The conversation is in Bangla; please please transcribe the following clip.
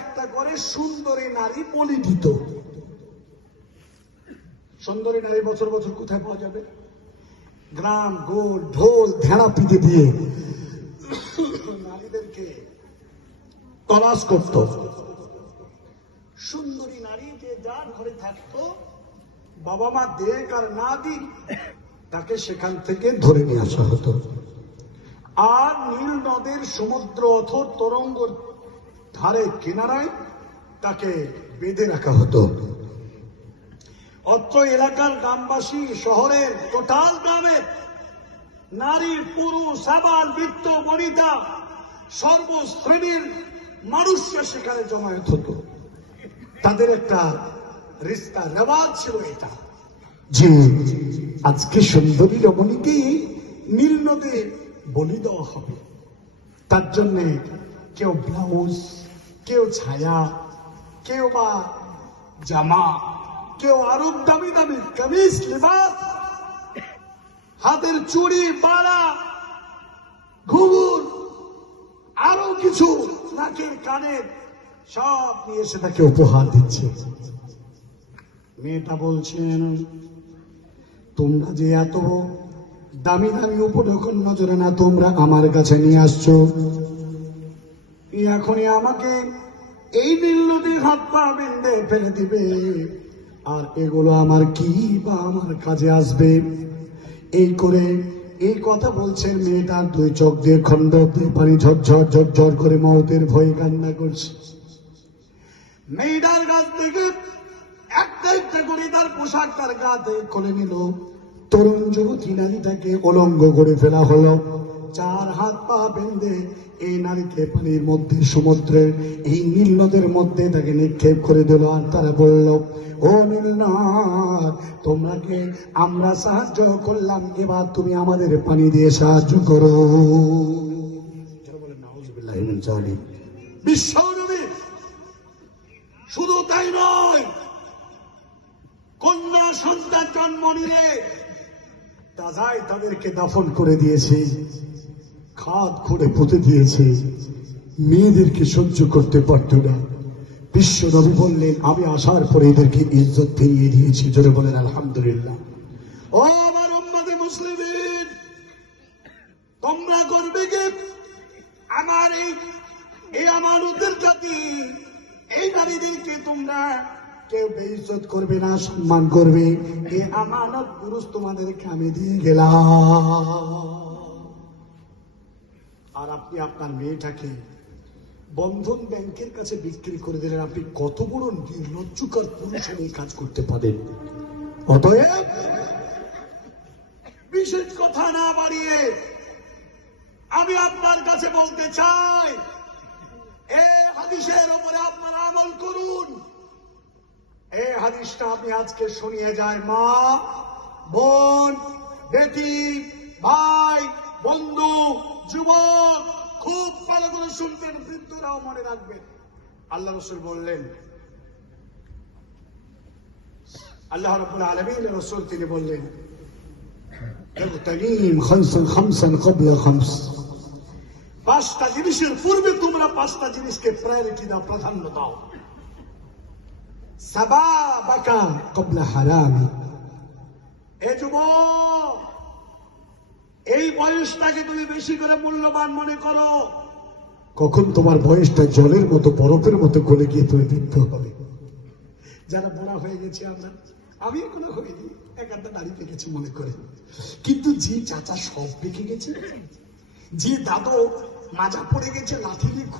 একটা করে সুন্দরী নারী বলি দিত। সুন্দরী নারী বছর বছর কোথায় পাওয়া যাবে? গ্রাম গোল ঢোল ঢেড়া পিটে দিয়ে নারীদেরকে তলাশ করত। সুন্দরী নারী যে যার ঘরে থাকতো, বাবা মা দেখ আর না দিক, তাকে সেখান থেকে ধরে নিয়ে আসা হতো। আর নীল নদের সমুদ্র অথর তরঙ্গ ধারে কিনারায় তাকে বেঁধে রাখা হতো। অত্র এলাকার গ্রামবাসী, শহরের টোটাল গ্রামের নারী পুরুষ আবাল বৃদ্ধ বনিতা সর্বশ্রেণীর মানুষরা সেখানে জমায়েত হতো। তাদের একটা রিস্তা রেওয়াজ ছিল এটা, যে আজকে সুন্দরী রমণীকে নীল নদে বলি দেওয়া হবে। তার জন্য কেউ ব্লাউজ, কেউ ছায়া, কেউ বা জামা, কেউ আরো দামি দামি কামিজ লিবাস, হাতের চুড়ি বাড়া ঘুঙুর আরো কিছু নাকের কানের সব নিয়ে এসে তাকে উপহার দিচ্ছে। মেয়েটা বলছেন, তোমরা যে এত দামি দামি উপঢৌকন নজরে না তোমরা আমার কাছে নিয়ে আসছো, এখনই আমাকে এই নীল নদীর হাত পা বেঁধে ফেলে দিবে, আর এগুলো আমার কি বা আমার কাজে আসবে? এই করে এই কথা বলছেন। মেয়েটার দুই চোখ দিয়ে খন্ড দিয়ে পানি ঝরঝর ঝরঝর করে মৌতের ভয়ে কান্না করছে। মেয়েটার কাছ থেকে একটা একটা করে তার পোশাক তার গাতে খুলে নিল। তরুণ যুবতী নারীটাকে উলঙ্গ করে ফেলা হলো। চার হাত পা বেঁধে এই নারীকে পানির মধ্যে, সমুদ্রের এই নীল নদের মধ্যে তাকে নিক্ষেপ করে দিল। আর তারা বলল, ও নীল নদ, তোমরাকে আমরা সাহায্য করলাম, এবার তুমি আমাদের পানি দিয়ে সাহায্য করো। বিশ্ব নবী শুধু তাই নয়, কন্যা সন্তান জন্ম নিলে তাজায় তাদেরকে দাফন করে দিয়েছে, খাদ খুঁড়ে পুঁতে দিয়েছে। মেয়েদেরকে সহ্য করতে পারত না। বিশ্ব নবী বললেন, আমি আসার পরে এদেরকে ইজ্জত ফিরিয়ে দিয়েছি। জোরে বলেন আলহামদুলিল্লাহ। ও আমার উম্মতে মুসলিমিন, তোমরা করবে কি আমার এই আমানতের জাতি, এই নারীদেরকে তোমরা কেউ বেইজ্জত করবে না, সম্মান করবে। এই আমানত পুরুষ তোমাদেরকে আমি দিয়ে গেলাম। আর আপনি আপনার মেয়েটাকে বন্ধন ব্যাংকের কাছে বিক্রি করে দিলেন। আপনি কত বড় নির্লজ্জকর পুরুষ এই কাজ করতে পারেন? অতএব বিশেষ কথা না বাড়িয়ে আমি আপনার কাছে বলতে চাই, এই হাদিসের উপরে আপনারা আমল করুন। এই হাদিসটা আপনি আজকে শুনিয়ে যায় মা, বোন, বেটি, ভাই, বন্ধু, যুবক, খুব ভালো করে শুনবেন, বৃদ্ধরাও মনে রাখবেন। আল্লাহ রাসূল বললেন, আল্লাহ রাব্বুল আলামিন রাসূল তিনি বললেন, ইগতানিম খামসান ক্বাবলা খামস, পাঁচটা জিনিসের পূর্বে তোমরা পাঁচটা জিনিসকে প্রায়োরিটি দাও, প্রাধান্য দাও। সাবাবাকা ক্বাবলা হারামি, এ যুবক, এই বয়সটাকে তুমি বেশি করে মূল্যবান মনে করো। কখন তোমার বয়সটা জলের মতো, বরফের মতো গলে গিয়ে তুমি দেখতে হবে। যারা বড় হয়ে গেছে আমরা, আমি এখনো হইনি, এক একটা দাড়ি পেকেছি মনে করে, কিন্তু যে চাচা সব পেকে গেছে, যে দাদু মাজা পড়ে গেছে লাঠি